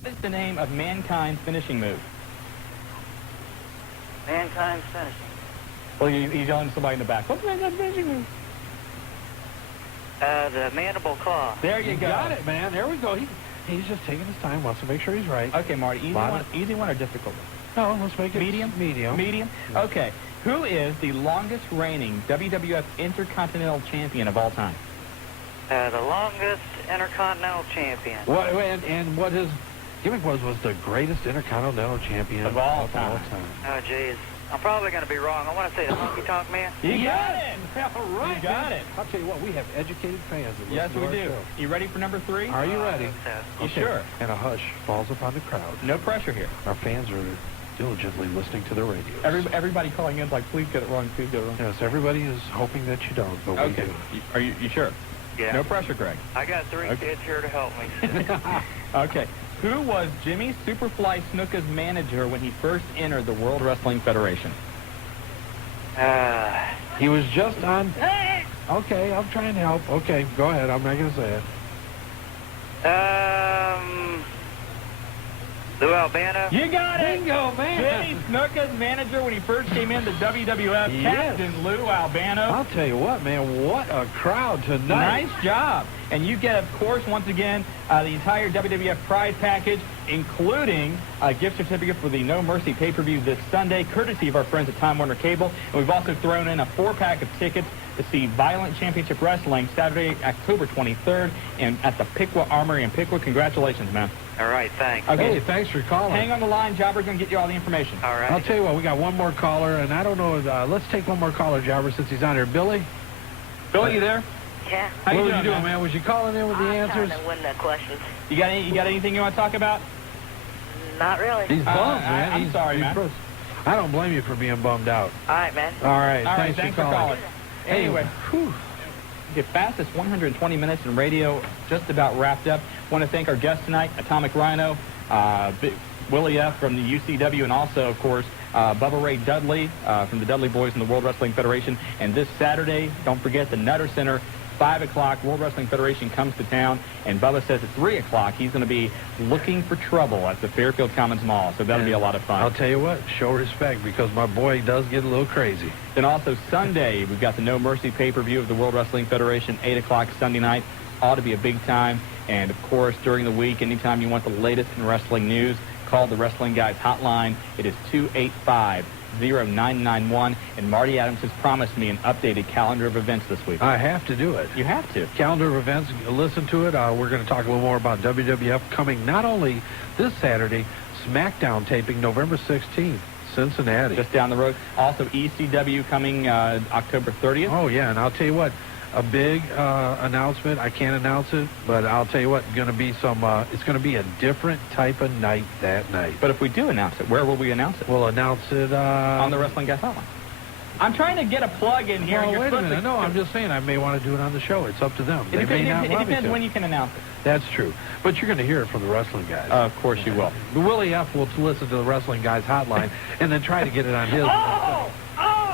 What is the name of Mankind's finishing move? Mankind's finishing. Well, he's yelling to somebody in the back. What's Mankind's finishing move? The mandible claw. There you go. Got it, man. There we go. He's just taking his time, wants to make sure he's right. Okay, Marty, easy one or difficult one? No, let's make it medium. Medium. Yeah. Okay. Who is the longest reigning WWF Intercontinental Champion of all time? The longest Intercontinental Champion. What his gimmick was the greatest Intercontinental Champion of all time. Oh, jeez. I'm probably going to be wrong. I want to say the Honky Tonk Man. You got it. All right. You got it. I'll tell you what, we have educated fans that yes, listen we to our do. show. You ready for number 3? Are you ready? So. You sure? And a hush falls upon the crowd. No pressure here. Our fans are diligently listening to the radio. Everybody calling in like, please get it wrong, please get it wrong. Yes, everybody is hoping that you don't, but we do. Are you sure? Yeah. No pressure, Greg. I got 3 kids here to help me. Okay. Who was Jimmy Superfly Snuka's manager when he first entered the World Wrestling Federation? He was just on... Okay, I'm trying to help. Okay, go ahead. I'm not going to say it. Lou Albano. You got it! Bingo, man! Jimmy Snuka's manager when he first came into WWF, Captain Lou Albano. I'll tell you what, man, what a crowd tonight. Nice job. And you get, of course, once again, the entire WWF prize package, including a gift certificate for the No Mercy pay-per-view this Sunday, courtesy of our friends at Time Warner Cable. And we've also thrown in a 4-pack of tickets to see Violent Championship Wrestling Saturday, October 23rd, and at the Piqua Armory in Piqua. Congratulations, man. All right, thanks. Okay. Hey, thanks for calling. Hang on the line. Jobber's going to get you all the information. All right. I'll tell you what, we got one more caller, and I don't know, let's take one more caller, Jobber, since he's on here. Billy? Billy, you there? Yeah. How what you you doing, man? Was you calling in with the answers? I'm trying to win the questions. You got anything you want to talk about? Not really. He's bummed, man. I'm sorry, man. I don't blame you for being bummed out. All right, man. All right, All right, thanks for calling. Anyway, the fastest 120 minutes in radio just about wrapped up. Want to thank our guest tonight, Atomic Rhino, Willie F. from the UCW, and also, of course, Bubba Ray Dudley from the Dudley Boys and the World Wrestling Federation. And this Saturday, don't forget the Nutter Center, 5 o'clock, World Wrestling Federation comes to town, and Bubba says at 3 o'clock he's going to be looking for trouble at the Fairfield Commons Mall, so that'll be a lot of fun. I'll tell you what, show respect, because my boy does get a little crazy. Then also Sunday, we've got the No Mercy pay-per-view of the World Wrestling Federation, 8 o'clock Sunday night. Ought to be a big time. And, of course, during the week, anytime you want the latest in wrestling news, call the Wrestling Guys hotline. It is 285-0991. And Marty Adams has promised me an updated calendar of events this week. I have to do it. You have to. Calendar of events, listen to it. We're going to talk a little more about WWF coming not only this Saturday, SmackDown taping November 16th, Cincinnati. Just down the road. Also, ECW coming October 30th. Oh, yeah, and I'll tell you what, a big announcement. I can't announce it, but I'll tell you what, it's going to be a different type of night that night. But if we do announce it, where will we announce it? We'll announce it on the Wrestling Guys hotline. I'm trying to get a plug in here. Well, wait a minute. No, I'm just saying I may want to do it on the show. It's up to them. It depends when you can announce it. That's true. But you're going to hear it from the Wrestling Guys. Of course you will. Willie F. will listen to the Wrestling Guys hotline and then try to get it on his.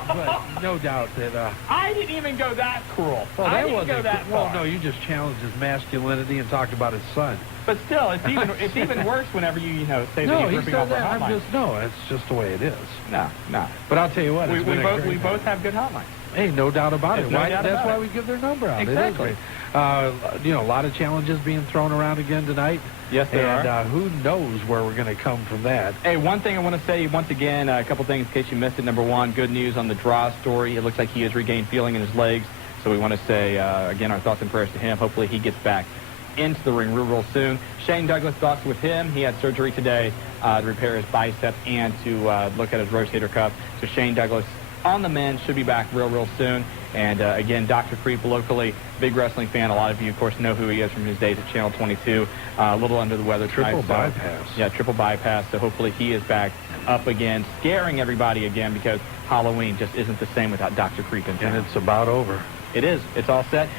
But no doubt that... I didn't even go that cruel. Well, I didn't go that far. Well, no, you just challenged his masculinity and talked about his son. But still, it's even worse whenever you say that he's ripping off our hotline. No, it's just the way it is. No. But I'll tell you what, we both have good hotlines. Hey, no doubt about it. That's why we give their number out. Exactly. A lot of challenges being thrown around again tonight. Yes, there are. And who knows where we're going to come from that. Hey, one thing I want to say, once again, a couple things in case you missed it. Number one, good news on the Droz story. It looks like he has regained feeling in his legs. So we want to say, again, our thoughts and prayers to him. Hopefully he gets back into the ring real soon. Shane Douglas, thoughts with him. He had surgery today to repair his bicep and to look at his rotator cuff. So Shane Douglas on the mend, should be back real soon. And again, Dr. Creep locally, big wrestling fan. A lot of you, of course, know who he is from his days at Channel 22. A little under the weather tonight. Triple bypass. Yeah, triple bypass. So hopefully he is back up again, scaring everybody again, because Halloween just isn't the same without Dr. Creep in town. And it's about over. It is. It's all set.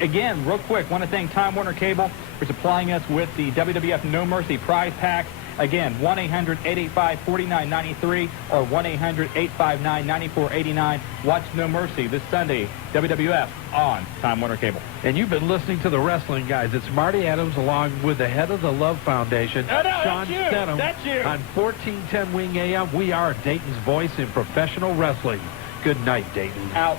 Again, real quick, want to thank Time Warner Cable for supplying us with the WWF No Mercy prize pack. Again, 1-800-885-4993 or 1-800-859-9489. Watch No Mercy this Sunday, WWF on Time Warner Cable. And you've been listening to the Wrestling Guys. It's Marty Adams along with the head of the Love Foundation, Shawn Stedham, on 1410 Wing AM. We are Dayton's voice in professional wrestling. Good night, Dayton. Out.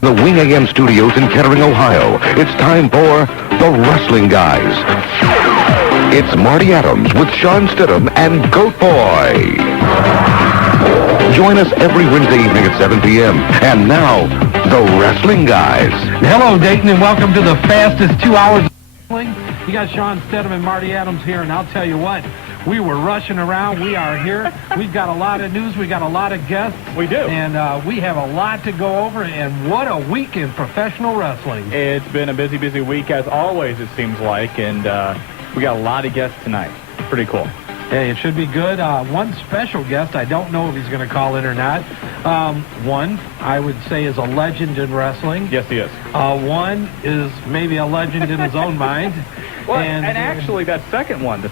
The Wing AM studios in Kettering, Ohio. It's time for the Wrestling Guys. It's Marty Adams with Shawn Stedham and Goat Boy. Join us every Wednesday evening at 7 p.m. And now, the Wrestling Guys. Hello, Dayton, and welcome to the fastest 2 hours of wrestling. You got Shawn Stedham and Marty Adams here, and I'll tell you what, we were rushing around. We are here. We've got a lot of news. We got a lot of guests. We do. And we have a lot to go over, and what a week in professional wrestling. It's been a busy, busy week, as always, it seems like, and we got a lot of guests tonight. Pretty cool. Hey, it should be good. One special guest, I don't know if he's going to call in or not. One, I would say, is a legend in wrestling. Yes, he is. One is maybe a legend in his own mind. Well, and actually, the second one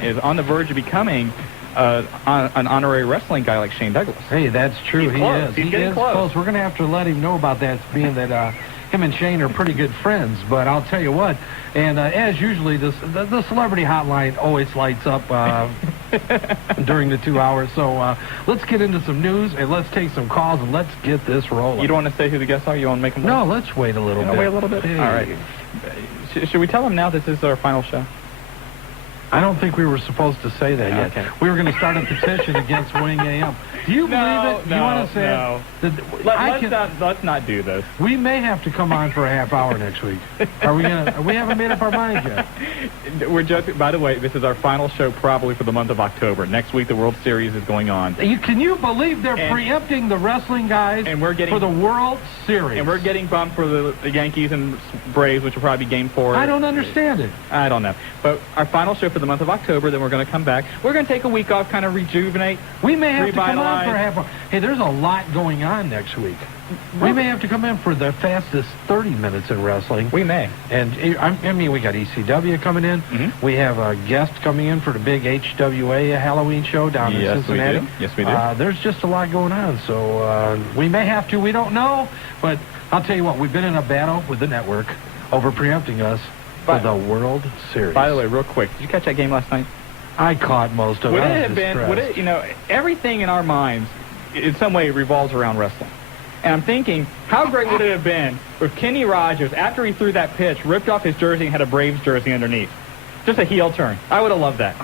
is on the verge of becoming an honorary wrestling guy like Shane Douglas. Hey, that's true. He's close. Is. He's He getting is close. We're going to have to let him know about that, being that him and Shane are pretty good friends. But I'll tell you what, and as usually, the celebrity hotline always lights up during the 2 hours. So let's get into some news, and let's take some calls, and let's get this rolling. You don't want to say who the guests are? You want to make them No, let's wait a little bit. Wait a little bit? Hey. All right. Should we tell them now this is our final show? I don't think we were supposed to say that yet. Okay. We were going to start a petition against Wing AM. Do you believe it? You want to say it? Let's not do this. We may have to come on for a half hour next week. We haven't made up our minds yet. We're just, by the way, this is our final show probably for the month of October. Next week, the World Series is going on. Can you believe they're preempting the Wrestling Guys for the World Series? And we're getting bumped for the Yankees and Braves, which will probably be Game 4. I don't understand it. I don't know. But our final show for the month of October, then we're going to come back. We're going to take a week off, kind of rejuvenate. We may have to come on for a half hour. Hey, there's a lot going on next week. We may have to come in for the fastest 30 minutes in wrestling. We may. And, I mean, we got ECW coming in. Mm-hmm. We have a guest coming in for the big HWA Halloween show down in Cincinnati. Yes, we do. There's just a lot going on. So we may have to. We don't know. But I'll tell you what, we've been in a battle with the network over preempting us for the World Series. By the way, real quick, did you catch that game last night? I caught most of it. Everything in our minds in some way revolves around wrestling. And I'm thinking, how great would it have been if Kenny Rogers, after he threw that pitch, ripped off his jersey and had a Braves jersey underneath? Just a heel turn. I would have loved that.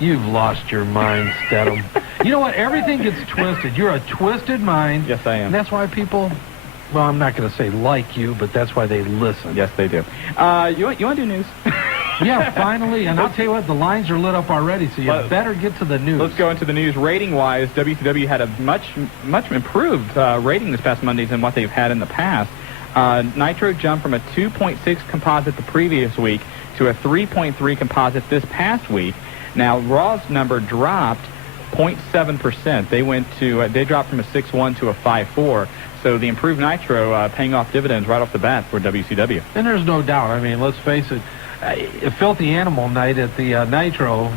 You've lost your mind, Stedham. You know what? Everything gets twisted. You're a twisted mind. Yes, I am. And that's why people, well, I'm not going to say like you, but that's why they listen. Yes, they do. You want to do news? Yeah, finally. And I'll tell you what, the lines are lit up already, so you better get to the news. Let's go into the news. Rating-wise, WCW had a much improved rating this past Monday than what they've had in the past. Nitro jumped from a 2.6 composite the previous week to a 3.3 composite this past week. Now, Raw's number dropped 0.7%. They dropped from a 6.1 to a 5.4. So the improved Nitro paying off dividends right off the bat for WCW. And there's no doubt. I mean, let's face it. A filthy animal night at the Nitro,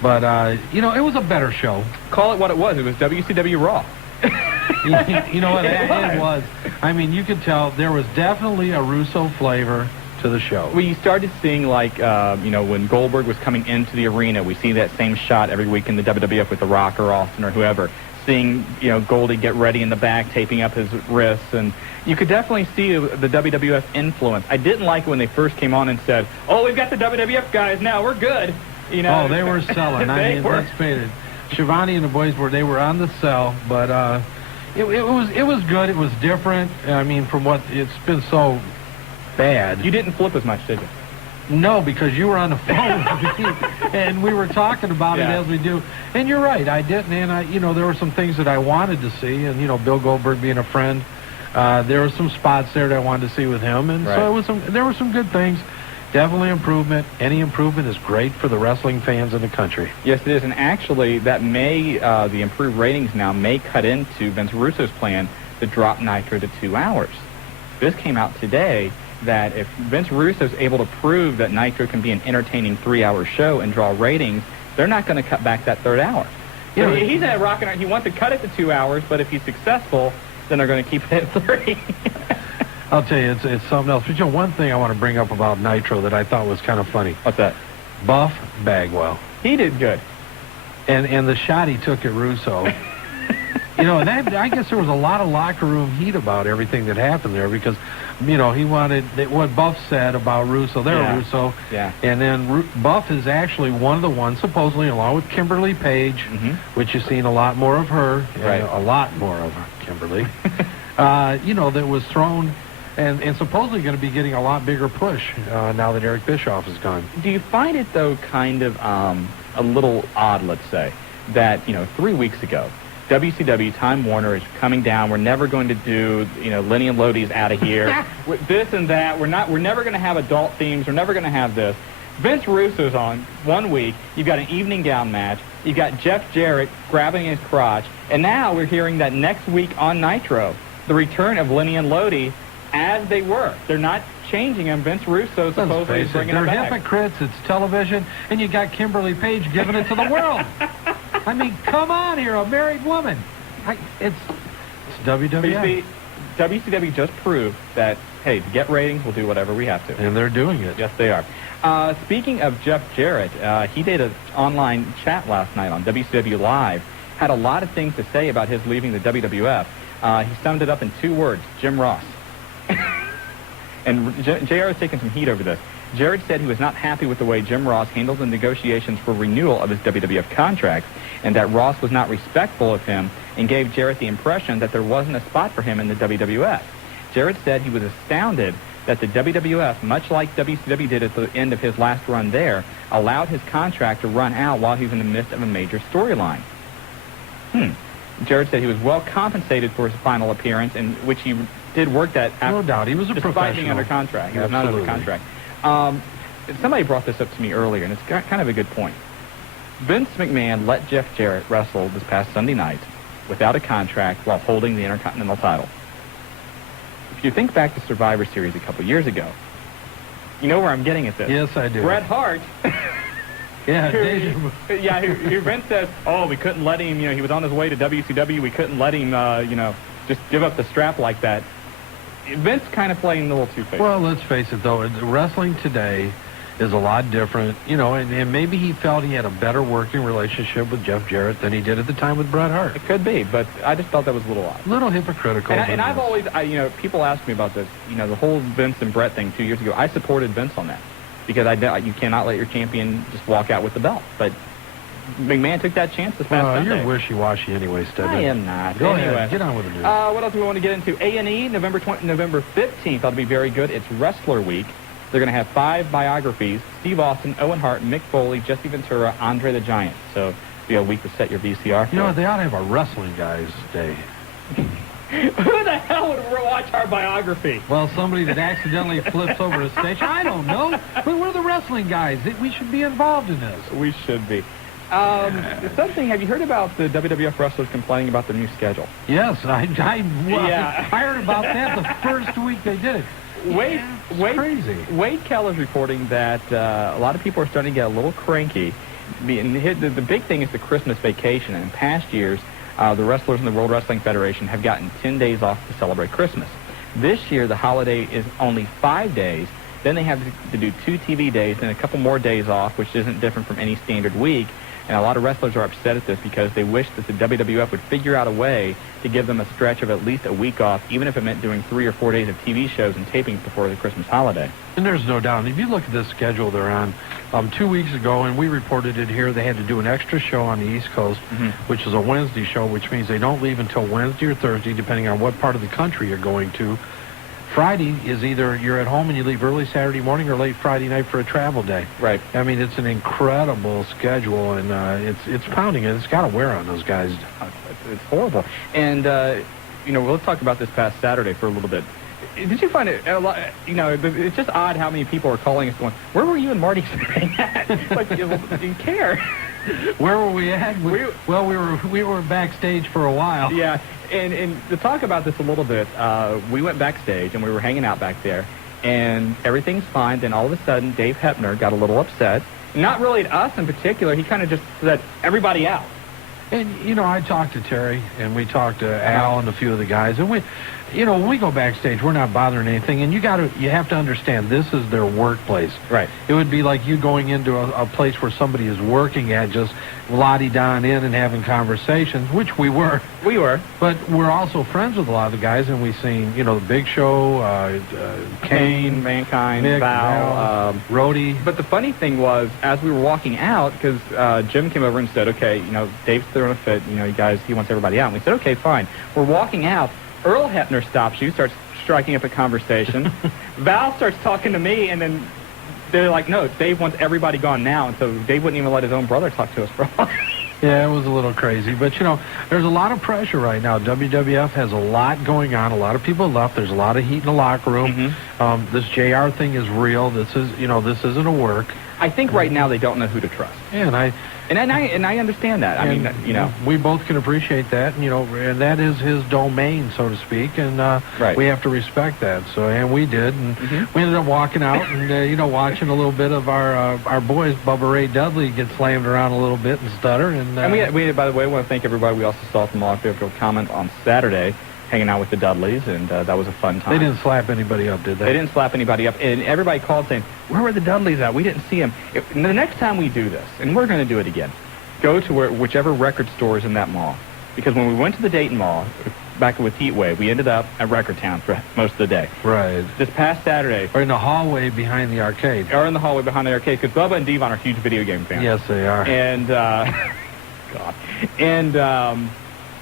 but, it was a better show. Call it what it was. It was WCW Raw. You know what? It was. I mean, you could tell there was definitely a Russo flavor to the show. We started seeing, when Goldberg was coming into the arena, we see that same shot every week in the WWF with The Rock or Austin or whoever. Seeing, Goldie get ready in the back, taping up his wrists, and you could definitely see the WWF influence. I didn't like it when they first came on and said, "Oh, we've got the WWF guys now, we're good." Oh, they were selling. Let's face it. Shivani and the boys were on the sell, but it was good. It was different. I mean, from what it's been so bad. You didn't flip as much, did you? No, because you were on the phone with me, and we were talking about it as we do. And you're right, I didn't. And there were some things that I wanted to see, and Bill Goldberg being a friend, there were some spots there that I wanted to see with him, and so there were some good things. Definitely improvement. Any improvement is great for the wrestling fans in the country. Yes, it is, and actually, that the improved ratings now may cut into Vince Russo's plan to drop Nitro to 2 hours. This came out today. That if Vince Russo is able to prove that Nitro can be an entertaining 3-hour show and draw ratings, they're not going to cut back that third hour. You know, He's at rocking. He wants to cut it to 2 hours, but if he's successful, then they're going to keep it at 3. I'll tell you, it's something else. But you know, one thing I want to bring up about Nitro that I thought was kind of funny. What's that? Buff Bagwell. He did good. And the shot he took at Russo. You know, and that, I guess there was a lot of locker room heat about everything that happened there because, you know, he wanted what Buff said about Russo. Russo. Yeah. And then Buff is actually one of the ones, supposedly, along with Kimberly Page, which you've seen a lot more of her. Right. A lot more of her, Kimberly. You know, that was thrown and supposedly going to be getting a lot bigger push now that Eric Bischoff is gone. Do you find it, though, kind of a little odd, let's say, that, 3 weeks ago, WCW, Time Warner is coming down. We're never going to do, Lenny and Lodi's out of here. This and that. We're never going to have adult themes. We're never going to have this. Vince Russo's on 1 week. You've got an evening gown match. You've got Jeff Jarrett grabbing his crotch. And now we're hearing that next week on Nitro, the return of Lenny and Lodi as they were. They're not changing them. Vince Russo supposedly is bringing them back. They're hypocrites. It's television. And you got Kimberly Page giving it to the world. I mean, come on here, a married woman. It's WWF. See, WCW just proved that, hey, to get ratings, we'll do whatever we have to. And they're doing it. Yes, they are. Speaking of Jeff Jarrett, he did an online chat last night on WCW Live. Had a lot of things to say about his leaving the WWF. He summed it up in 2 words, Jim Ross. And JR is taking some heat over this. Jarrett said he was not happy with the way Jim Ross handled the negotiations for renewal of his WWF contract, and that Ross was not respectful of him and gave Jarrett the impression that there wasn't a spot for him in the WWF. Jarrett said he was astounded that the WWF, much like WCW did at the end of his last run there, allowed his contract to run out while he was in the midst of a major storyline. Jarrett said he was well compensated for his final appearance, in which he did work that after. No doubt, he was a despite professional. being under contract. He was Absolutely. not under contract. Somebody brought this up to me earlier, and it's got kind of a good point. Vince McMahon let Jeff Jarrett wrestle this past Sunday night without a contract while holding the Intercontinental title. If you think back to Survivor Series a couple years ago, you know where I'm getting at this. Yes, I do. Bret Hart. Yeah, who Vince says, oh, we couldn't let him, he was on his way to WCW, we couldn't let him, just give up the strap like that. Vince kind of playing a little two-faced. Well, let's face it, though, wrestling today is a lot different, and maybe he felt he had a better working relationship with Jeff Jarrett than he did at the time with Bret Hart. It could be, but I just thought that was a little odd. A little hypocritical. And I've always, people ask me about this, the whole Vince and Bret thing 2 years ago. I supported Vince on that because you cannot let your champion just walk out with the belt. But McMahon took that chance this past Sunday. You're wishy-washy anyway, Stedman. I am not. Go anyway, ahead. Get on with the news. What else do we want to get into? A&E, November 15th. That'll be very good. It's Wrestler Week. They're going to have 5 biographies: Steve Austin, Owen Hart, Mick Foley, Jesse Ventura, Andre the Giant. So it'll be a week to set your VCR for. You know, they ought to have a Wrestling Guys Day. Who the hell would watch our biography? Well, somebody that accidentally flips over a station. I don't know. We're the wrestling guys. We should be involved in this. We should be. Something, have you heard about the WWF wrestlers complaining about the new schedule? Yes, I heard about that the first week they did it. Crazy. Wade Keller's reporting that a lot of people are starting to get a little cranky. The big thing is the Christmas vacation. And in past years, the wrestlers in the World Wrestling Federation have gotten 10 days off to celebrate Christmas. This year, the holiday is only 5 days. Then they have to do 2 TV days and a couple more days off, which isn't different from any standard week. And a lot of wrestlers are upset at this because they wish that the WWF would figure out a way to give them a stretch of at least a week off, even if it meant doing 3 or 4 days of TV shows and tapings before the Christmas holiday. And there's no doubt. If you look at this schedule they're on, 2 weeks ago, and we reported it here, they had to do an extra show on the East Coast, which is a Wednesday show, which means they don't leave until Wednesday or Thursday, depending on what part of the country you're going to. Friday is either you're at home and you leave early Saturday morning or late Friday night for a travel day. Right. I mean, it's an incredible schedule, and it's pounding it. It's got to wear on those guys. It's horrible. And, let's talk about this past Saturday for a little bit. Did you find it, it's just odd how many people are calling us going, where were you and Marty sitting at? Like, you didn't care. Where were we at? We were backstage for a while. Yeah, and to talk about this a little bit, we went backstage and we were hanging out back there, and everything's fine. Then all of a sudden, Dave Hepner got a little upset. Not really at us in particular. He kind of just said, everybody out. And, you know, I talked to Terry, and we talked to Al and a few of the guys, and we, you know, when we go backstage, we're not bothering anything, and you have to understand, this is their workplace. Right. It would be like you going into a place where somebody is working at, just la-di-don in and having conversations, which we were. We were. But we're also friends with a lot of the guys, and we've seen, you know, the Big Show, Kane, Mankind, Mick, Val, Rhodey. But the funny thing was, as we were walking out, because Jim came over and said, okay, you know, Dave's throwing a fit, you know, you guys, he wants everybody out. And we said, okay, fine. We're walking out. Earl Hepner stops you, starts striking up a conversation. Val starts talking to me, and then they're like, no, Dave wants everybody gone now. And so Dave wouldn't even let his own brother talk to us for a while. Yeah, it was a little crazy. But, you know, there's a lot of pressure right now. WWF has a lot going on. A lot of people left. There's a lot of heat in the locker room. Mm-hmm. This JR thing is real. This is, you know, this isn't a work. I think right now they don't know who to trust. Yeah, And I understand that. I mean, you know, we both can appreciate that, and, you know, and that is his domain, so to speak, and right. we have to respect that. So, and we did, and we ended up walking out and you know, watching a little bit of our boys, Bubba Ray Dudley, get slammed around a little bit and stutter. And we by the way, want to thank everybody. We also saw some off-field comments on Saturday, hanging out with the Dudleys, and that was a fun time. They didn't slap anybody up, did they? They didn't slap anybody up, and everybody called saying, where were the Dudleys at? We didn't see them. The next time we do this, and we're going to do it again, go to whichever record store is in that mall. Because when we went to the Dayton Mall, back with Heatwave, we ended up at Record Town for most of the day. Right. This past Saturday... Or in the hallway behind the arcade. Or in the hallway behind the arcade, because Bubba and Devon are huge video game fans. Yes, they are. And, God. And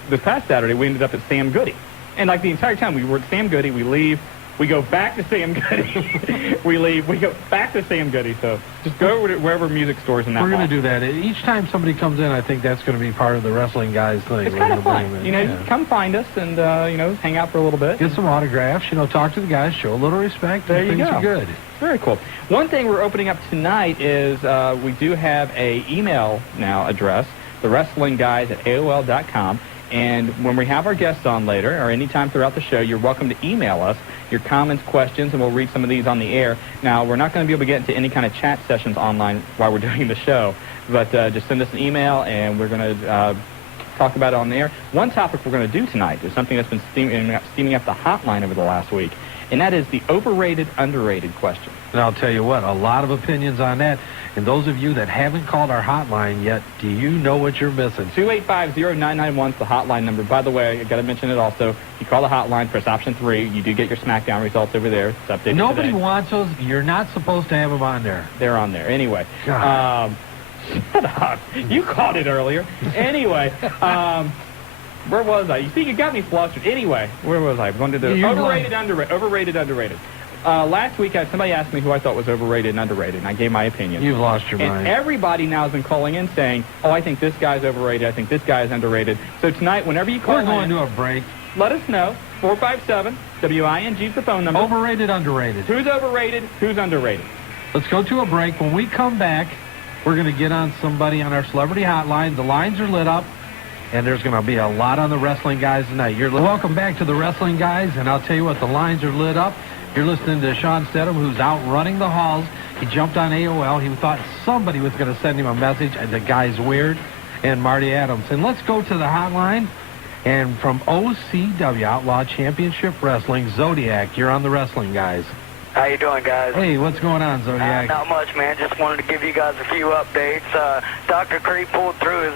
this past Saturday, we ended up at Sam Goody. And like the entire time, we were at Sam Goody, we leave, we go back to Sam Goody, we leave, we go back to Sam Goody. So just go wherever music stores in that We're mall. going to do that. Each time somebody comes in, I think that's going to be part of the wrestling guys thing. It's kind of fun. You know, you come find us and, you know, hang out for a little bit. Get some autographs, you know, talk to the guys, show a little respect. There you things go. Are good. Very cool. One thing we're opening up tonight is we do have a email now address, thewrestlingguys@AOL.com. And when we have our guests on later, or anytime throughout the show, you're welcome to email us your comments, questions, and we'll read some of these on the air. Now, we're not going to be able to get into any kind of chat sessions online while we're doing the show, but just send us an email, and we're going to talk about it on the air. One topic we're going to do tonight is something that's been steaming up the hotline over the last week, and that is the overrated, underrated question. And I'll tell you what, a lot of opinions on that. And those of you that haven't called our hotline yet, do you know what you're missing? 285-0991 is the hotline number. By the way, I've got to mention it also. If you call the hotline, press option 3. You do get your SmackDown results over there. It's updated Nobody today. wants those. You're not supposed to have them on there. They're on there. Anyway. God. Shut up. You called it earlier. Anyway. Where was I? You see, you got me flustered. Anyway, where was I? Going to the overrated, underrated. Last week, somebody asked me who I thought was overrated and underrated, and I gave my opinion. You've lost your mind. And everybody now has been calling in saying, oh, I think this guy's overrated, I think this guy's underrated. So tonight, whenever you call We're going to a break. Let us know. 457-WING is the phone number. Overrated, underrated. Who's overrated, who's underrated? Let's go to a break. When we come back, we're going to get on somebody on our celebrity hotline. The lines are lit up, and there's going to be a lot on the Wrestling Guys tonight. Welcome back to the Wrestling Guys, and I'll tell you what, the lines are lit up. You're listening to Shawn Stedham, who's out running the halls. He jumped on AOL. He thought somebody was going to send him a message, and the guy's weird. And Marty Adams. And let's go to the hotline. And from OCW, Outlaw Championship Wrestling, Zodiac, you're on the Wrestling Guys. How you doing, guys? Hey, what's going on, Zodiac? Not much, man. Just wanted to give you guys a few updates. Dr. Creep pulled through his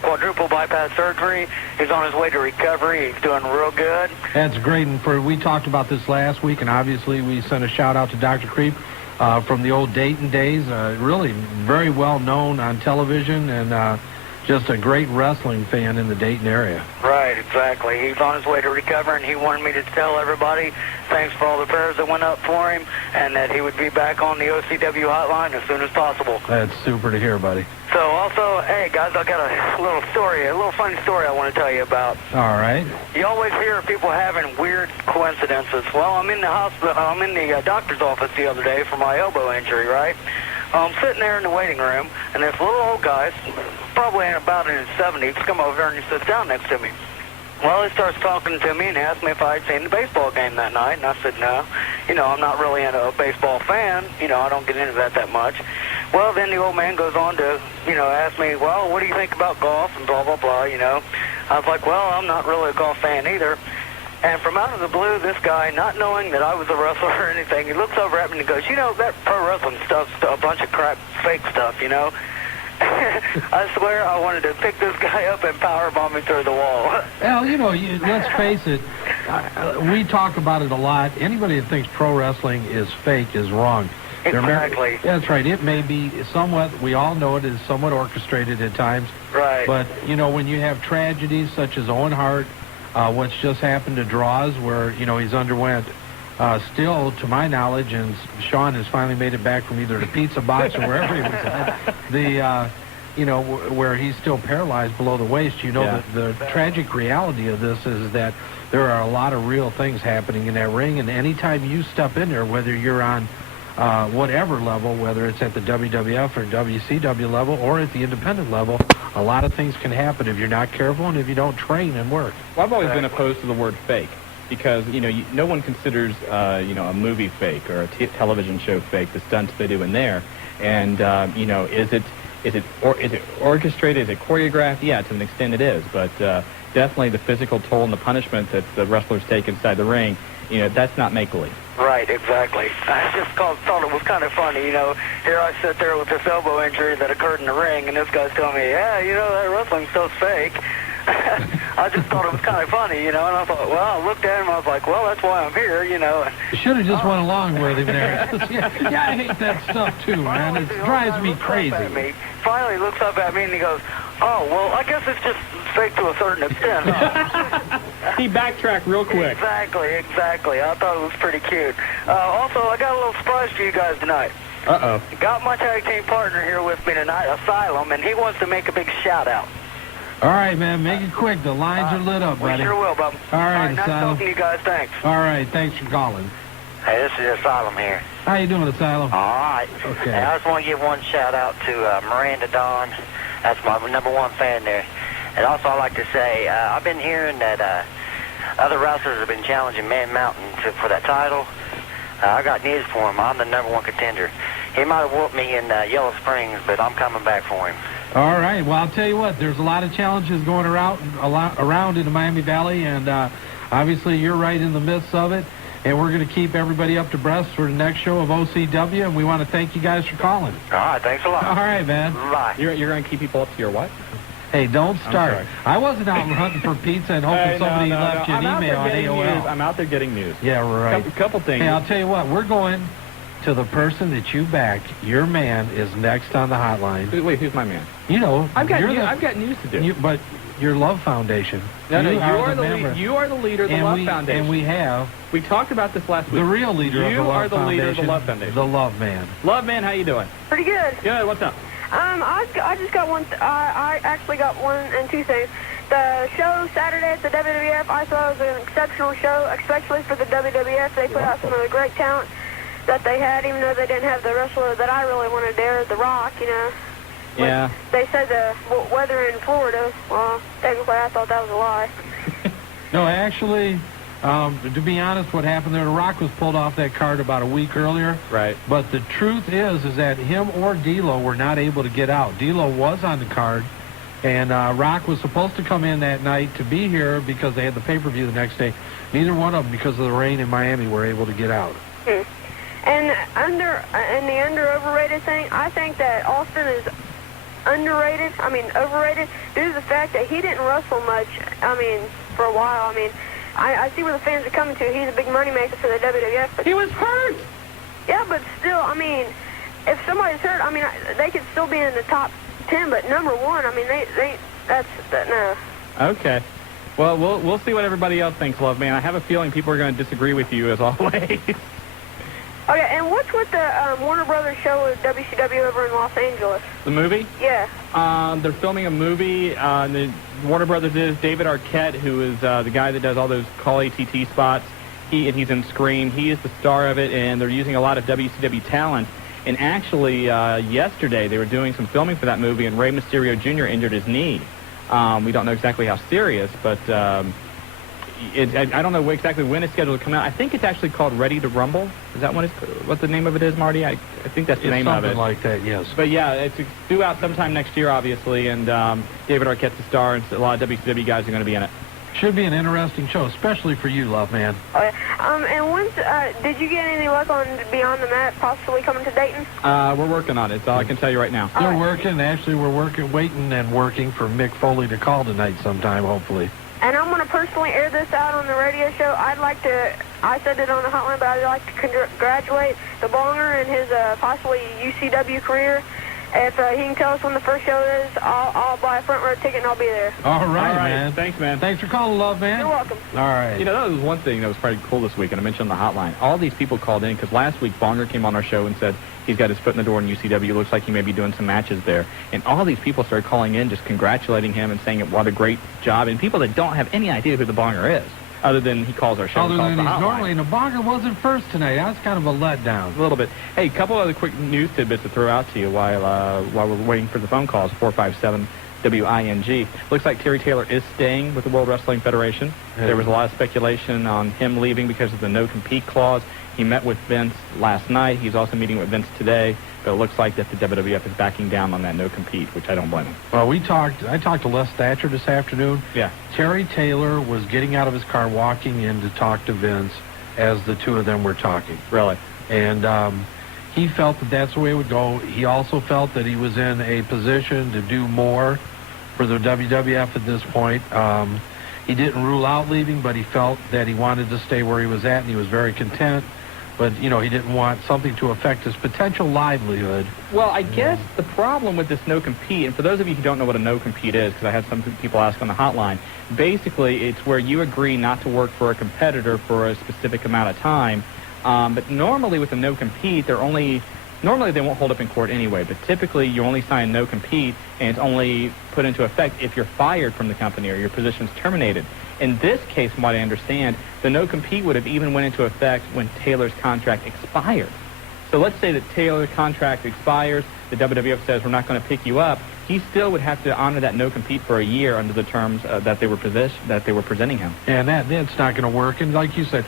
quadruple bypass surgery. He's on his way to recovery. He's doing real good. That's great. And we talked about this last week, and obviously we sent a shout-out to Dr. Creep from the old Dayton days. Really very well known on television, and just a great wrestling fan in the Dayton area. Right, exactly. He's on his way to recover, and he wanted me to tell everybody thanks for all the prayers that went up for him, and that he would be back on the OCW hotline as soon as possible. That's super to hear, buddy. So also, hey, guys, I got a little funny story I want to tell you about. All right. You always hear of people having weird coincidences. Well, I'm in the hospital. I'm in the doctor's office the other day for my elbow injury, right? I'm sitting there in the waiting room, and this little old guy, probably about in his 70s, come over and he sits down next to me. Well, he starts talking to me and asked me if I had seen the baseball game that night, and I said no. You know, I'm not really a baseball fan. You know, I don't get into that much. Well, then the old man goes on to, you know, ask me, well, what do you think about golf and blah, blah, blah, you know. I was like, well, I'm not really a golf fan either. And from out of the blue, this guy, not knowing that I was a wrestler or anything, he looks over at me and goes, you know, that pro wrestling stuff's a bunch of crap, fake stuff, you know. I swear I wanted to pick this guy up and powerbomb him through the wall. Well, you know, let's face it, we talk about it a lot. Anybody that thinks pro wrestling is fake is wrong. Exactly. That's right. It may be somewhat, we all know it is somewhat orchestrated at times. Right. But, you know, when you have tragedies such as Owen Hart, what's just happened to Droz, where, you know, he's underwent, still, to my knowledge, and Shawn has finally made it back from either the pizza box or wherever he was at, you know, where he's still paralyzed below the waist. You know, the tragic reality of this is that there are a lot of real things happening in that ring, and anytime you step in there, whether you're on whatever level, whether it's at the WWF or WCW level or at the independent level, a lot of things can happen if you're not careful and if you don't train and work. Well, I've always been opposed to the word fake because, you know, no one considers, you know, a movie fake or a television show fake, the stunts they do in there. And, you know, is it orchestrated? Is it choreographed? Yeah, to an extent it is. But definitely the physical toll and the punishment that the wrestlers take inside the ring, you know, that's not make-believe. Right, exactly. I just thought it was kind of funny, you know. Here I sit there with this elbow injury that occurred in the ring, and this guy's telling me, yeah, you know, that wrestling stuff's fake. I just thought it was kind of funny, you know, and I thought, well, I looked at him, I was like, well, that's why I'm here, you know. You should have just went along with him there. yeah, I hate that stuff too, man. It drives me crazy. Finally looks up at me and he goes, oh, well, I guess it's just fake to a certain extent, huh? He backtracked real quick. Exactly. I thought it was pretty cute. Also, I got a little surprise for you guys tonight. Uh-oh. Got my tag team partner here with me tonight, Asylum, and he wants to make a big shout-out. All right, man, make it quick. The lines are lit up, buddy. We sure will, bub. All right, nice Asylum. talking to you guys. Thanks. All right, thanks for calling. Hey, this is Asylum here. How you doing, Asylum? All right. Okay. Hey, I just want to give one shout-out to Miranda Dawn. That's my #1 fan there. And also, I'd like to say, I've been hearing that other wrestlers have been challenging Man Mountain for that title. I got news for him. I'm the #1 contender. He might have whooped me in Yellow Springs, but I'm coming back for him. All right. Well, I'll tell you what. There's a lot of challenges going around in the Miami Valley, and obviously you're right in the midst of it. And we're going to keep everybody up to breast for the next show of OCW, and we want to thank you guys for calling. All right. Thanks a lot. All right, man. Bye. You're going to keep people up to your what? Hey, don't start. I wasn't out hunting for pizza and hoping somebody left you an email on AOL. I'm out there getting news. Yeah, right. Couple things. Hey, I'll tell you what. We're going to the person that you back. Your man is next on the hotline. Wait, who's my man? You know, I've got news to do. But your Love Foundation. No, you are the leader of the Love Foundation. And we talked about this last week. The real leader of the Love Foundation. You are the leader of the Love Foundation. The Love Man. Love Man, how you doing? Pretty good. Good. What's up? I just got one. I actually got one and two things. The show Saturday at the WWF, I thought it was an exceptional show, especially for the WWF. They put out some of the great talent that they had, even though they didn't have the wrestler that I really wanted there, The Rock, you know. Yeah. They said the weather in Florida. Well, technically, I thought that was a lie. No, actually, to be honest, what happened there, The Rock was pulled off that card about a week earlier. Right. But the truth is that him or D'Lo were not able to get out. D'Lo was on the card, and Rock was supposed to come in that night to be here because they had the pay-per-view the next day. Neither one of them, because of the rain in Miami, were able to get out. And the under-overrated thing, I think that Austin is overrated due to the fact that he didn't wrestle much, for a while. I see where the fans are coming to. He's a big moneymaker for the WWF. But he was hurt! Yeah, but still, if somebody's hurt, they could still be in the top 10, but #1, no. Okay. Well, we'll see what everybody else thinks, Love Man. I have a feeling people are going to disagree with you, as always. Okay, and what's with the Warner Brothers show with WCW over in Los Angeles? The movie? Yeah. They're filming a movie. The Warner Brothers is David Arquette, who is the guy that does all those Call ATT spots. He's in Scream. He is the star of it, and they're using a lot of WCW talent. And actually, yesterday they were doing some filming for that movie, and Rey Mysterio Jr. injured his knee. We don't know exactly how serious, but I don't know exactly when it's scheduled to come out. I think it's actually called Ready to Rumble. Is that what the name of it is, Marty? I think that's the name of it. Something like that, yes. But yeah, it's due out sometime next year, obviously, and David Arquette's the star, and a lot of WCW guys are going to be in it. Should be an interesting show, especially for you, Love Man. Okay. And when's, did you get any luck on Beyond the Mat possibly coming to Dayton? We're working on it. That's all I can tell you right now. They're working. Actually, we're waiting and working for Mick Foley to call tonight sometime, hopefully. And I'm going to personally air this out on the radio show. I said it on the hotline, but I'd like to congratulate the Bonger and his possibly UCW career. If he can tell us when the first show is, I'll buy a front row ticket and I'll be there. All right, man. Thanks, man. Thanks for calling, Love Man. You're welcome. All right. You know, that was one thing that was pretty cool this week, and I mentioned on the hotline. All these people called in because last week Bonger came on our show and said he's got his foot in the door in UCW. Looks like he may be doing some matches there. And all these people started calling in just congratulating him and saying what a great job. And people that don't have any idea who the Bonger is, other than he calls our show. Other than he's normally, and the Bonger wasn't first tonight. That's kind of a letdown. A little bit. Hey, a couple other quick news tidbits to throw out to you while we're waiting for the phone calls. 457-WING. Looks like Terry Taylor is staying with the World Wrestling Federation. Yeah. There was a lot of speculation on him leaving because of the no-compete clause. He met with Vince last night. He's also meeting with Vince today. But it looks like that the WWF is backing down on that no-compete, which I don't blame him. Well, I talked to Les Thatcher this afternoon. Yeah. Terry Taylor was getting out of his car, walking in to talk to Vince as the two of them were talking. Really? And he felt that that's the way it would go. He also felt that he was in a position to do more for the WWF at this point. He didn't rule out leaving, but he felt that he wanted to stay where he was at, and he was very content. But, you know, he didn't want something to affect his potential livelihood. Well, I guess the problem with this no-compete, and for those of you who don't know what a no-compete is, because I had some people ask on the hotline, basically it's where you agree not to work for a competitor for a specific amount of time. But normally with a no-compete, normally they won't hold up in court anyway, but typically you only sign no-compete, and it's only put into effect if you're fired from the company or your position's terminated. In this case, from what I understand, the no-compete would have even went into effect when Taylor's contract expired. So let's say that Taylor's contract expires, the WWF says we're not going to pick you up. He still would have to honor that no-compete for a year under the terms that they were presenting him. And that's not going to work. And like you said,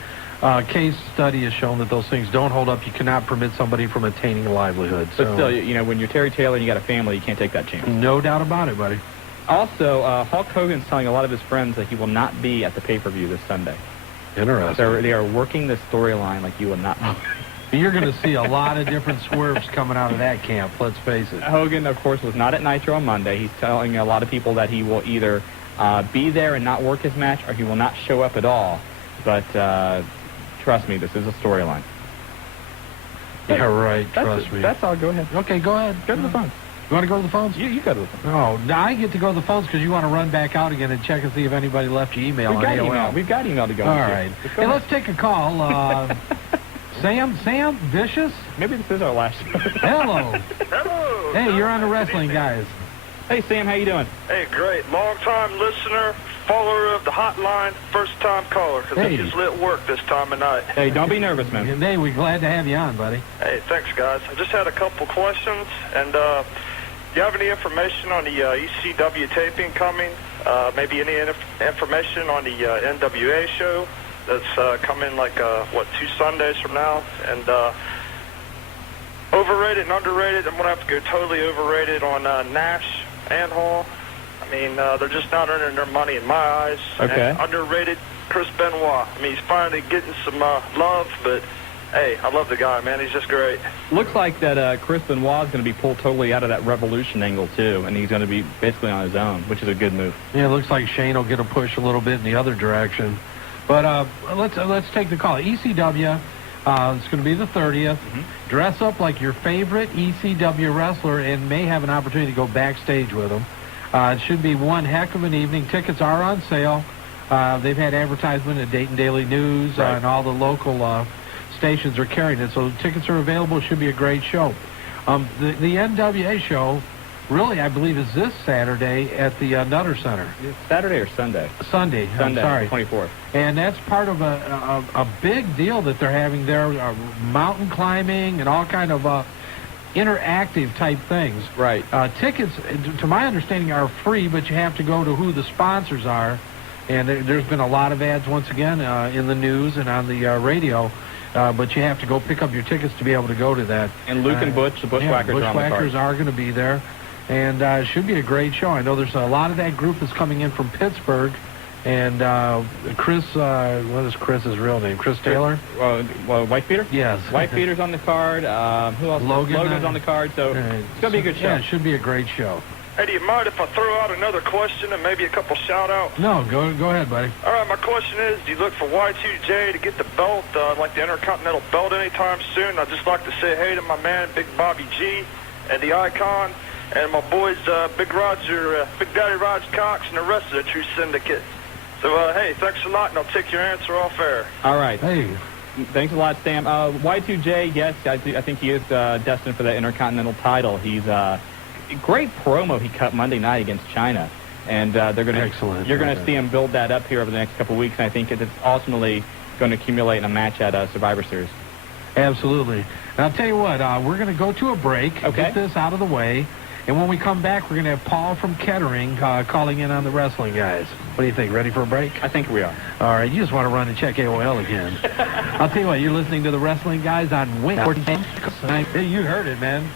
case study has shown that those things don't hold up. You cannot permit somebody from attaining a livelihood. But still, you know, when you're Terry Taylor and you got a family, you can't take that chance. No doubt about it, buddy. Also, Hulk Hogan's telling a lot of his friends that he will not be at the pay-per-view this Sunday. Interesting. They are working this storyline like you will not. You're going to see a lot of different swerves coming out of that camp, let's face it. Hogan, of course, was not at Nitro on Monday. He's telling a lot of people that he will either be there and not work his match, or he will not show up at all. But trust me, this is a storyline. Yeah, right. Trust me. That's all. Go ahead. Okay, go ahead. Go to the phone. You want to go to the phones? You go to the phone. Oh, now I get to go to the phones because you want to run back out again and check and see if anybody left you email on AOL. We've got email to go. All right. Hey, let's take a call. Sam Vicious? Maybe this is our last show. Hello. Hello. Hey, you're on the Wrestling Guys. Hey, Sam, how you doing? Hey, great. Long-time listener, follower of the hotline, first-time caller, because I just lit work this time of night. Hey, don't be nervous, man. Hey, we're glad to have you on, buddy. Hey, thanks, guys. I just had a couple questions, and do you have any information on the ECW taping coming? Maybe any information on the NWA show that's coming, like, 2 Sundays from now? And overrated and underrated, I'm going to have to go totally overrated on Nash and Hall. I mean, they're just not earning their money in my eyes. Okay. And underrated Chris Benoit. I mean, he's finally getting some love, but hey, I love the guy, man. He's just great. Looks like that Chris Benoit is going to be pulled totally out of that Revolution angle, too, and he's going to be basically on his own, which is a good move. Yeah, it looks like Shane will get a push a little bit in the other direction. But let's take the call. ECW, it's going to be the 30th. Mm-hmm. Dress up like your favorite ECW wrestler and may have an opportunity to go backstage with them. It should be one heck of an evening. Tickets are on sale. They've had advertisement at Dayton Daily News, and all the local stations are carrying it. So tickets are available. It should be a great show. The NWA show, really, I believe, is this Saturday at the Nutter Center. Saturday or Sunday? Sunday. I'm sorry. 24th. And that's part of a big deal that they're having there, mountain climbing and all kind of interactive type things. Right. Tickets, to my understanding, are free, but you have to go to who the sponsors are And there's been a lot of ads, once again, in the news and on the radio. But you have to go pick up your tickets to be able to go to that. And Luke and Butch, the Bushwhackers, are on the card. Bushwhackers are going to be there. And it should be a great show. I know there's a lot of that group that's coming in from Pittsburgh. And Chris, what is Chris's real name? Chris Taylor? Whitebeater? Yes. Whitebeater's on the card. Who else? Logan's on the card. So it's going to be a good show. Yeah, it should be a great show. Hey, do you mind if I throw out another question and maybe a couple shout-outs? No, go ahead, buddy. All right, my question is, do you look for Y2J to get the belt, like the Intercontinental belt anytime soon? I'd just like to say hey to my man, Big Bobby G, and the Icon, and my boys, Big Daddy Raj Cox, and the rest of the True Syndicate. So, hey, thanks a lot, and I'll take your answer off air. All right. Hey. Thanks a lot, Sam. Y2J, yes, I think he is destined for the Intercontinental title. He's great promo he cut Monday night against China, and they're going to excellent. You're going to see him build that up here over the next couple of weeks, and I think it's ultimately going to accumulate in a match at Survivor Series. Absolutely. And I'll tell you what, we're going to go to a break, get this out of the way, and when we come back, we're going to have Paul from Kettering calling in on the Wrestling Guys. What do you think? Ready for a break? I think we are. All right, you just want to run and check AOL again. I'll tell you what, you're listening to the Wrestling Guys on Wing. You heard it, man.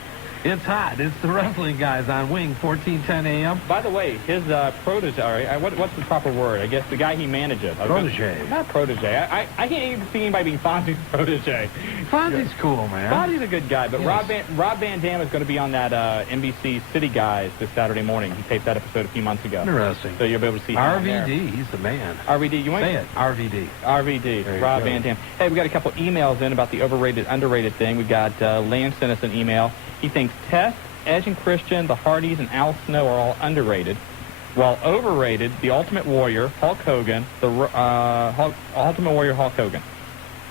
It's hot. It's the Wrestling Guys on Wing, 1410 AM. By the way, his protege, what's the proper word? I guess the guy he manages. Protege. Not protege. I can't even see anybody being Fonzie's protege. Fonzie's cool, man. Fonzie's a good guy, but yes. Rob Van Dam is going to be on that NBC City Guys this Saturday morning. He taped that episode a few months ago. Interesting. So you'll be able to see him RVD, he's the man. RVD, you want to say it? RVD. RVD, Rob Van Dam. Hey, we got a couple emails in about the overrated, underrated thing. We got Lance sent us an email. He thinks Test, Edge and Christian, the Hardys, and Al Snow are all underrated, while overrated, the Ultimate Warrior, Hulk Hogan, Ultimate Warrior, Hulk Hogan.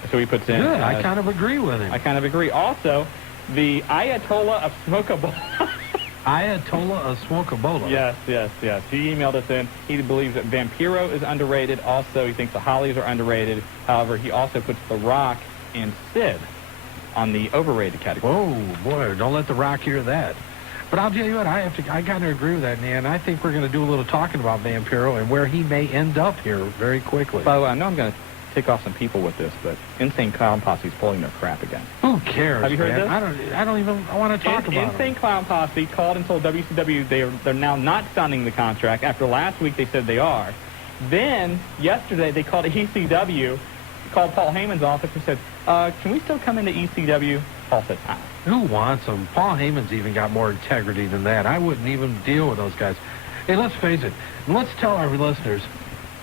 So he puts in. Good. I kind of agree with him. I kind of agree. Also, the Ayatollah of Smokabola. Ayatollah of Smokabola. Yes. He emailed us in. He believes that Vampiro is underrated. Also, he thinks the Hollies are underrated. However, he also puts The Rock and Sid on the overrated category. Whoa, boy, don't let The Rock hear that. But I'll tell you what, I kind of agree with that, man. I think we're going to do a little talking about Vampiro and where he may end up here very quickly. By the way, I know I'm going to tick off some people with this, but Insane Clown Posse's pulling their crap again. Who cares? Have you heard this? I don't even want to talk about it. Insane Clown Posse called and told WCW they're now not signing the contract. After last week, they said they are. Then, yesterday, they called ECW, called Paul Heyman's office and said, can we still come into ECW? Paul said, Who wants them? Paul Heyman's even got more integrity than that. I wouldn't even deal with those guys. Hey, let's face it. Let's tell our listeners,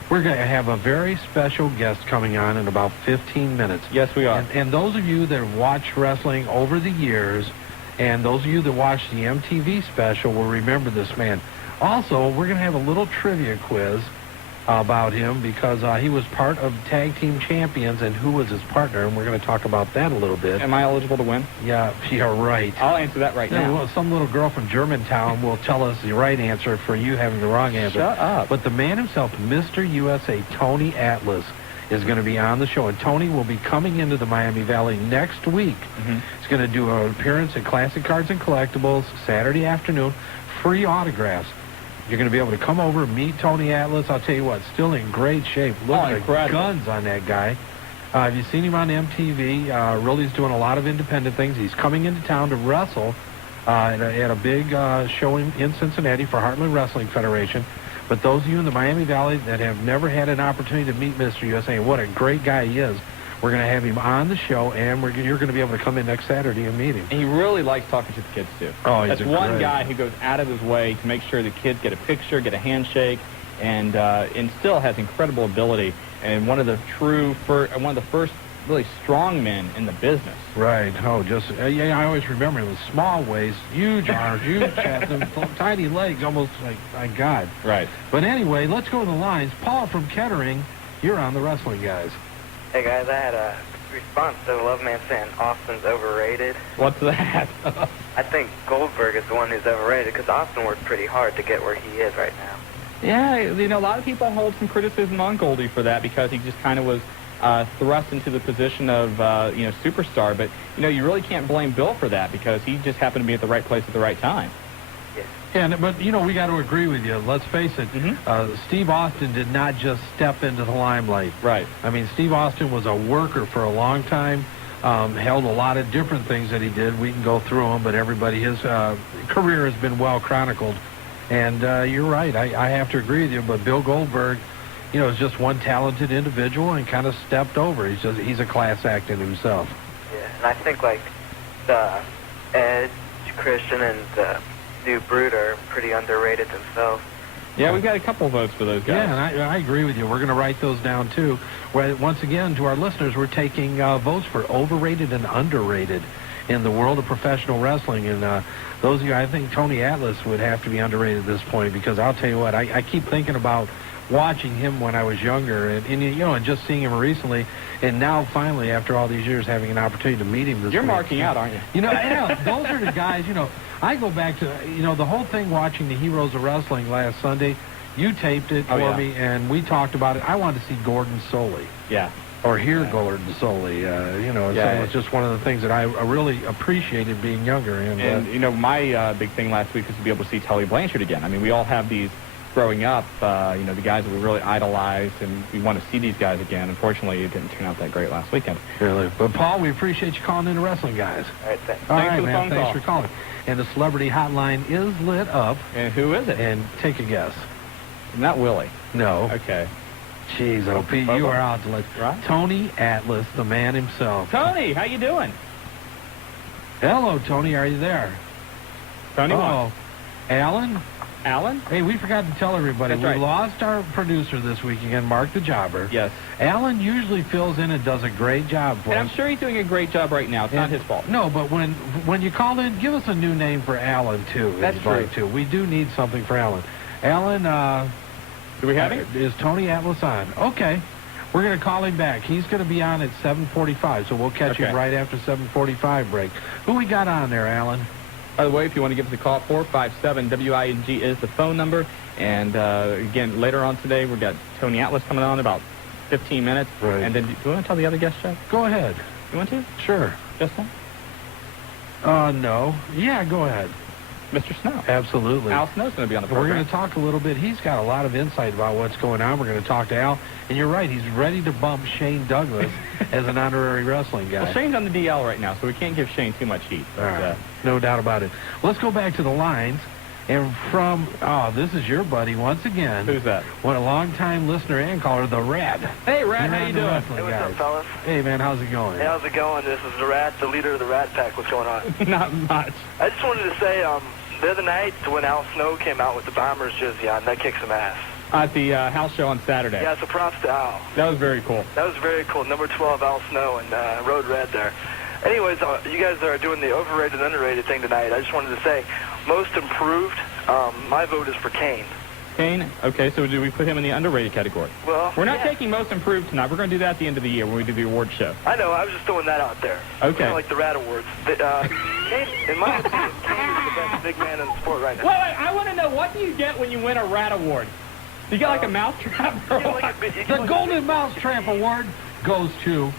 we're going to have a very special guest coming on in about 15 minutes. Yes, we are. And those of you that watch wrestling over the years, and those of you that watch the MTV special will remember this man. Also, we're going to have a little trivia quiz about him because he was part of Tag Team Champions and who was his partner, and we're going to talk about that a little bit. Am I eligible to win? Yeah, you're right. I'll answer that right now. Well, some little girl from Germantown will tell us the right answer for you having the wrong answer. Shut up. But the man himself, Mr. USA, Tony Atlas, is going to be on the show, and Tony will be coming into the Miami Valley next week. Mm-hmm. He's going to do an appearance at Classic Cards and Collectibles Saturday afternoon, free autographs. You're going to be able to come over, meet Tony Atlas. I'll tell you what, still in great shape. Look at the guns on that guy. Have you seen him on MTV? Really, he's doing a lot of independent things. He's coming into town to wrestle at a big show in Cincinnati for Heartland Wrestling Federation. But those of you in the Miami Valley that have never had an opportunity to meet Mr. USA, and what a great guy he is, we're going to have him on the show, and you're going to be able to come in next Saturday and meet him. And he really likes talking to the kids, too. Oh, he's That's one guy who goes out of his way to make sure the kids get a picture, get a handshake, and still has incredible ability, and one of the first really strong men in the business. Right. Oh, I always remember him with small waist, huge arms, huge chest, and tiny legs, almost like, my God. Right. But anyway, let's go to the lines. Paul from Kettering, you're on the Wrestling Guys. Hey, guys, I had a response to the Love Man saying Austin's overrated. What's that? I think Goldberg is the one who's overrated because Austin worked pretty hard to get where he is right now. Yeah, a lot of people hold some criticism on Goldie for that because he just kind of was thrust into the position of, superstar. But, you really can't blame Bill for that because he just happened to be at the right place at the right time. Yeah, but, you know, we got to agree with you. Let's face it, Steve Austin did not just step into the limelight. Right. I mean, Steve Austin was a worker for a long time, held a lot of different things that he did. We can go through them, but his career has been well chronicled. And you're right, I have to agree with you, but Bill Goldberg, you know, is just one talented individual and kind of stepped over. He's a class act in himself. Yeah, and I think, like, Edge, Christian, and New Brood are pretty underrated themselves. Yeah, we've got a couple votes for those guys. Yeah, and I agree with you. We're going to write those down, too. Once again, to our listeners, we're taking votes for overrated and underrated in the world of professional wrestling. And those of you, I think Tony Atlas would have to be underrated at this point, because I'll tell you what, I keep thinking about watching him when I was younger, and you know, and just seeing him recently, and now finally, after all these years, having an opportunity to meet him this You're week. marking out, aren't you? You know, yeah, those are the guys, you know, I go back to, you know, the whole thing watching the Heroes of Wrestling last Sunday. You taped it for me, and we talked about it. I wanted to see Gordon Soley. Yeah. Or hear Gordon Soley. You know, so it's just one of the things that I really appreciated being younger. And you know, my big thing last week was to be able to see Tully Blanchard again. I mean, we all have these growing up, you know, the guys that we really idolized, and we want to see these guys again. Unfortunately, it didn't turn out that great last weekend. Really. But, Paul, we appreciate you calling in to Wrestling Guys. All right, thanks. All Thanks right, for the man. phone Thanks call. for calling. And the celebrity hotline is lit up. And who is it? And take a guess. Not Willie. No. Okay. Jeez, Pete, you are out to let Tony Atlas, the man himself. Tony, how you doing? Hello, Tony. Are you there? Tony, Alan? Alan? Hey, we forgot to tell everybody. That's right. We lost our producer this week again, Mark the Jobber. Yes. Alan usually fills in and does a great job for us. And I'm sure he's doing a great job right now. It's not his fault. No, but when you call in, give us a new name for Alan, too. That's true. Too. We do need something for Alan. Alan, do we have him? Is Tony Atlas on? Okay. We're going to call him back. He's going to be on at 7:45, so we'll catch him right after 7:45 break. Who we got on there, Alan? By the way, if you want to give us a call, 457-WING is the phone number. And, again, later on today, we've got Tony Atlas coming on in about 15 minutes. Right. And then, do you want to tell the other guest, Jeff? Go ahead. You want to? Sure. Justin? No. Yeah, go ahead. Mr. Snow. Absolutely. Al Snow's going to be on the We're program. going to talk a little bit. He's got a lot of insight about what's going on. We're going to talk to Al. And you're right. He's ready to bump Shane Douglas as an honorary wrestling guy. Well, Shane's on the DL right now, so we can't give Shane too much heat. All right. No doubt about it. Let's go back to the lines. And from, this is your buddy once again. Who's that? What a long-time listener and caller, the Rat. Hey, Rat, how you doing? Hey, what's up, fellas? Hey, man, how's it going? Hey, how's it going? This is the Rat, the leader of the Rat Pack. What's going on? Not much. I just wanted to say, the other night when Al Snow came out with the Bombers jersey on, that kicked some ass. At the house show on Saturday. Yeah, so props to Al. That was very cool. That was very cool. Number 12, Al Snow, and Road Red there. Anyways, you guys are doing the overrated, underrated thing tonight. I just wanted to say, most improved, my vote is for Kane. Kane? Okay, so do we put him in the underrated category? Well, we're not taking most improved tonight. We're going to do that at the end of the year when we do the award show. I know. I was just throwing that out there. Okay. Kind of like the Rat Awards. Kane, in my opinion, Kane is the best big man in the sport right now. Wait, I want to know, what do you get when you win a Rat Award? Do you get like a mousetrap? The Golden Mousetrap Award goes to,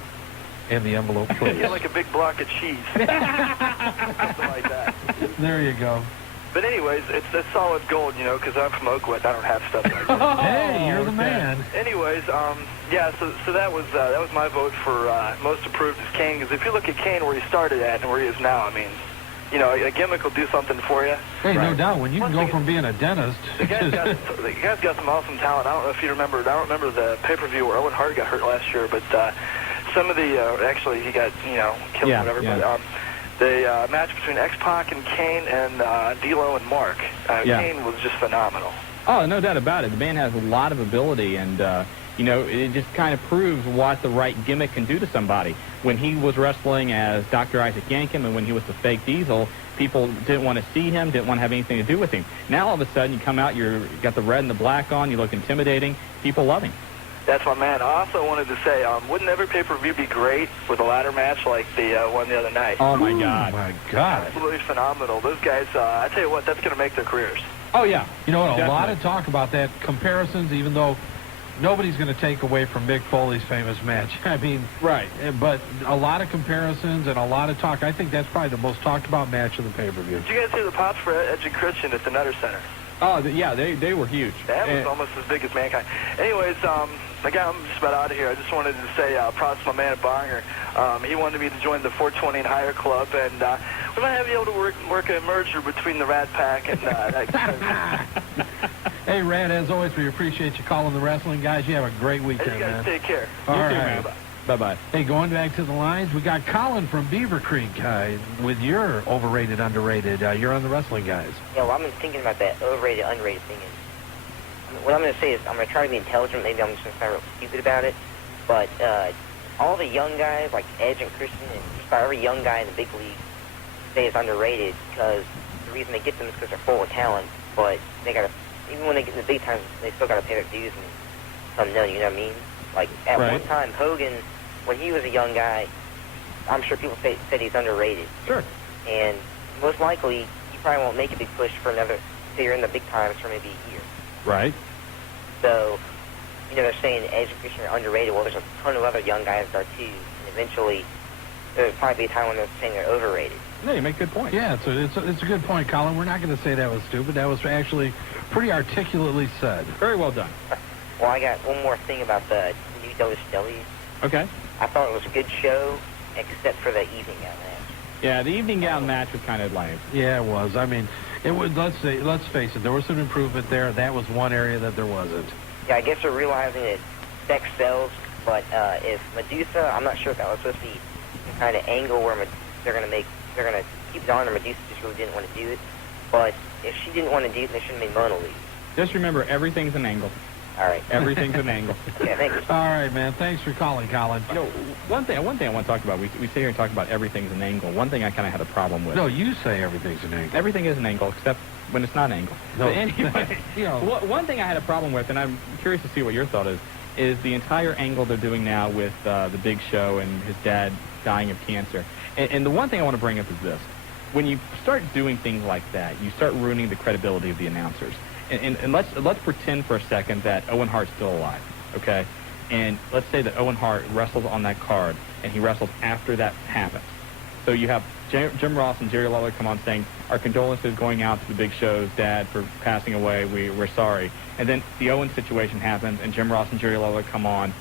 in the envelope, please. You get like a big block of cheese. Something like that. There you go. But anyways, it's solid gold, you know, because I'm from Oakwood. I don't have stuff like that. Hey, you're the man. Anyways, yeah, so that was my vote for most improved is Kane. Because if you look at Kane where he started at and where he is now, I mean, you know, a gimmick will do something for you. Hey, no doubt. When you can go from being a dentist. The guy's got some awesome talent. I don't know if you remember. I don't remember the pay-per-view where Owen Hart got hurt last year, but some of the actually he got killed or whatever. Yeah. But the match between X-Pac and Kane and D'Lo and Mark. Kane was just phenomenal. Oh, no doubt about it. The man has a lot of ability, and you know, it just kind of proves what the right gimmick can do to somebody. When he was wrestling as Dr. Isaac Yankem and when he was the fake Diesel, people didn't want to see him, didn't want to have anything to do with him. Now all of a sudden you come out, you got the red and the black on, you look intimidating, people love him. That's my man. I also wanted to say, wouldn't every pay-per-view be great with a ladder match like the one the other night? Oh, my God. Oh, my God. Absolutely phenomenal. Those guys, I tell you what, that's going to make their careers. Oh, yeah. You know what, Definitely. a lot of talk about that, comparisons, even though nobody's going to take away from Mick Foley's famous match. I mean, right. But a lot of comparisons and a lot of talk. I think that's probably the most talked about match of the pay-per-view. Did you guys see the pops for Edge and Christian at the Nutter Center? Oh, yeah, they were huge. That was almost as big as Mankind. Anyways, again, I'm just about out of here. I just wanted to say props to my man Bonger. He wanted me to join the 420 and higher club, and we might have you able to work a merger between the Rat Pack and that. Hey, Rad, as always, we appreciate you calling the wrestling guys. You have a great weekend, hey, you guys man. Take care. All you right. too, man. Bye-bye. Hey, going back to the lines, we got Colin from Beaver Creek with your overrated, underrated. You're on the wrestling guys. Yeah, well, I've been thinking about that overrated, underrated thing. And what I'm going to say is I'm going to try to be intelligent. Maybe I'm just going to sound real stupid about it. But all the young guys, like Edge and Christian, and just about every young guy in the big league, say it's underrated because the reason they get them is because they're full of talent. But they got to, even when they get in the big times, they still got to pay their dues and come known, you know what I mean? Like, at one time, Hogan, when he was a young guy, I'm sure people said he's underrated. Sure. And most likely, he probably won't make a big push for another, say you're in the big times for maybe a year. Right. So, you know, they're saying Edge and Christian are underrated. Well, there's a ton of other young guys there, too. And eventually, there'll probably be a time when they're saying they're overrated. No, you make a good point. Yeah, it's a good point, Colin. We're not going to say that was stupid. That was actually pretty articulately said. Very well done. Well, I got one more thing about the new WCW. Okay. I thought it was a good show, except for the evening gown match. Yeah, the evening gown match was kind of lame. Yeah, it was. I mean, it was. Let's face it. There was some improvement there. That was one area that there wasn't. Yeah, I guess they're realizing that sex sells, but if Medusa, I'm not sure if that was supposed to be the kind of angle where they're going to keep it on, or Medusa just really didn't want to do it. But if she didn't want to do it, they shouldn't have made Mona leave. Just remember, everything's an angle. All right. Everything's an angle. Yeah, thank you. All right, man. Thanks for calling, Colin. You know, one thing I want to talk about, we sit here and talk about everything's an angle. One thing I kind of had a problem with. No, you say everything's an angle. Everything is an angle, except when it's not an angle. No. But anyway, you know. One thing I had a problem with, and I'm curious to see what your thought is the entire angle they're doing now with the Big Show and his dad dying of cancer. And the one thing I want to bring up is this. When you start doing things like that, you start ruining the credibility of the announcers. And let's pretend for a second that Owen Hart's still alive, okay? And let's say that Owen Hart wrestles on that card, and he wrestles after that happens. So you have Jim Ross and Jerry Lawler come on saying, our condolences going out to the Big Show's dad for passing away. We're sorry. And then the Owen situation happens, and Jim Ross and Jerry Lawler come on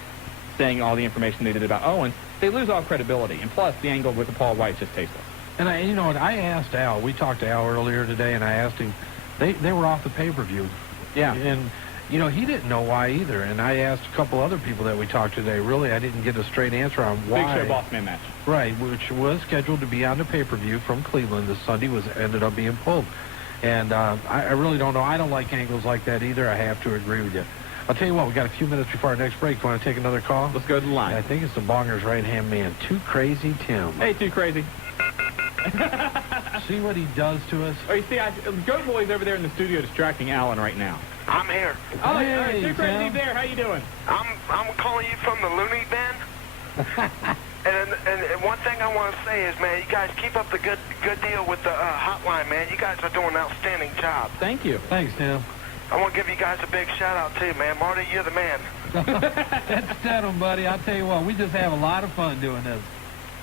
saying all the information they did about Owen. They lose all credibility. And plus, the angle with the Paul White's just tasteless. And you know what? I asked Al. We talked to Al earlier today, and I asked him. They were off the pay-per-view. Yeah. And, you know, he didn't know why either. And I asked a couple other people that we talked to today. Really, I didn't get a straight answer on why. Big Show Boss Man match. Right, which was scheduled to be on the pay-per-view from Cleveland this Sunday, ended up being pulled. And I really don't know. I don't like angles like that either. I have to agree with you. I'll tell you what, we got a few minutes before our next break. You want to take another call? Let's go to the line. I think it's the Bonger's right-hand man, Too Crazy Tim. Hey, Too Crazy. See what he does to us? Oh, you see, Goat Boy's over there in the studio distracting Alan right now. I'm here. Oh, hey, all right, Too Crazy Tim. there. How you doing? I'm calling you from the Looney Bin. and one thing I want to say is, man, you guys keep up the good deal with the hotline, man. You guys are doing an outstanding job. Thank you. Thanks, Tim. I want to give you guys a big shout-out, too, man. Marty, you're the man. That's Stedham, buddy. I'll tell you what, we just have a lot of fun doing this.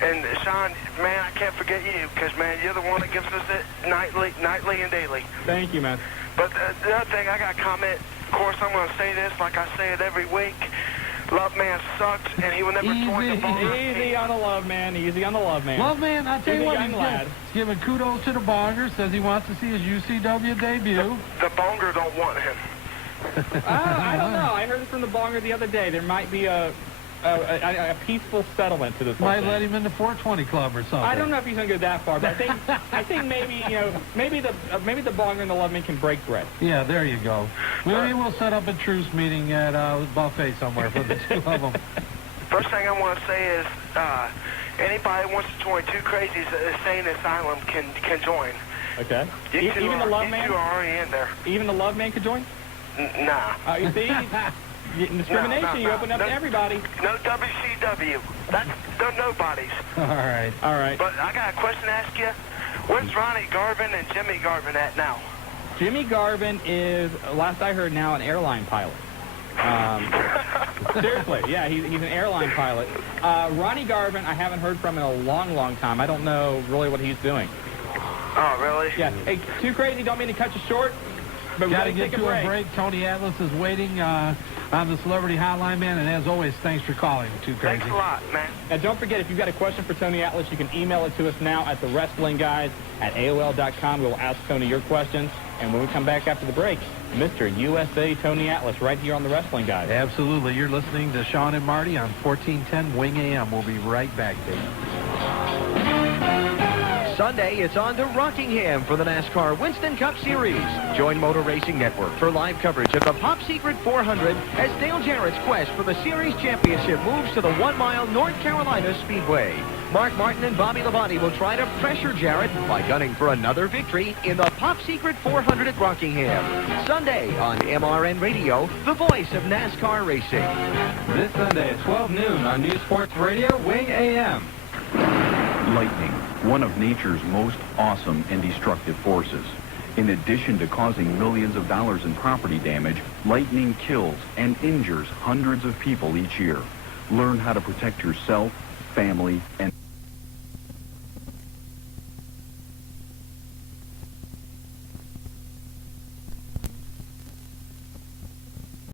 And, Shawn, man, I can't forget you because, man, you're the one that gives us it nightly and daily. Thank you, man. But the other thing, I got to comment. Of course, I'm going to say this like I say it every week. Love Man sucks, and he will never join the Bonger team. Easy on the Love Man. Easy on the Love Man. Love Man, I'll tell you what, young lad. he's giving kudos to the Bonger, says he wants to see his UCW debut. The Bonger don't want him. I don't know. I heard it from the Bonger the other day. There might be a peaceful settlement to this whole Might thing. let him in the 420 Club or something. I don't know if he's going to go that far, but I think maybe maybe the Bonger and the Love Man can break bread. Yeah, there you go. Maybe we'll set up a truce meeting at a buffet somewhere for the two of them. First thing I want to say is anybody who wants to join Too Crazy's Insane Asylum can join. Okay. You two Even the Love Man? You are already in there. Even the Love Man could join? Nah. You see? Discrimination, No. you open up to everybody. No WCW. They're nobodies. All right. All right. But I got a question to ask you. Where's Ronnie Garvin and Jimmy Garvin at now? Jimmy Garvin is, last I heard now, an airline pilot. Seriously, yeah, he's an airline pilot. Ronnie Garvin, I haven't heard from in a long, long time. I don't know really what he's doing. Oh, really? Yeah. Hey, Too Crazy, don't mean to cut you short, but we Got gotta to get take to a a break. Tony Atlas is waiting on the Celebrity Hotline, man. And as always, thanks for calling, Too Crazy. Thanks a lot, man. Now, don't forget, if you've got a question for Tony Atlas, you can email it to us now at thewrestlingguys@AOL.com. We'll ask Tony your questions. And when we come back after the break, Mr. USA Tony Atlas right here on The Wrestling Guys. Absolutely. You're listening to Shawn and Marty on 1410 Wing AM. We'll be right back, Dave. Sunday, it's on to Rockingham for the NASCAR Winston Cup Series. Join Motor Racing Network for live coverage of the Pop Secret 400 as Dale Jarrett's quest for the Series Championship moves to the 1-mile North Carolina Speedway. Mark Martin and Bobby Labonte will try to pressure Jarrett by gunning for another victory in the Pop Secret 400 at Rockingham. Sunday on MRN Radio, the voice of NASCAR racing. This Sunday at 12 noon on News Sports Radio, Wing AM. Lightning, one of nature's most awesome and destructive forces. In addition to causing millions of dollars in property damage, lightning kills and injures hundreds of people each year. Learn how to protect yourself, family, and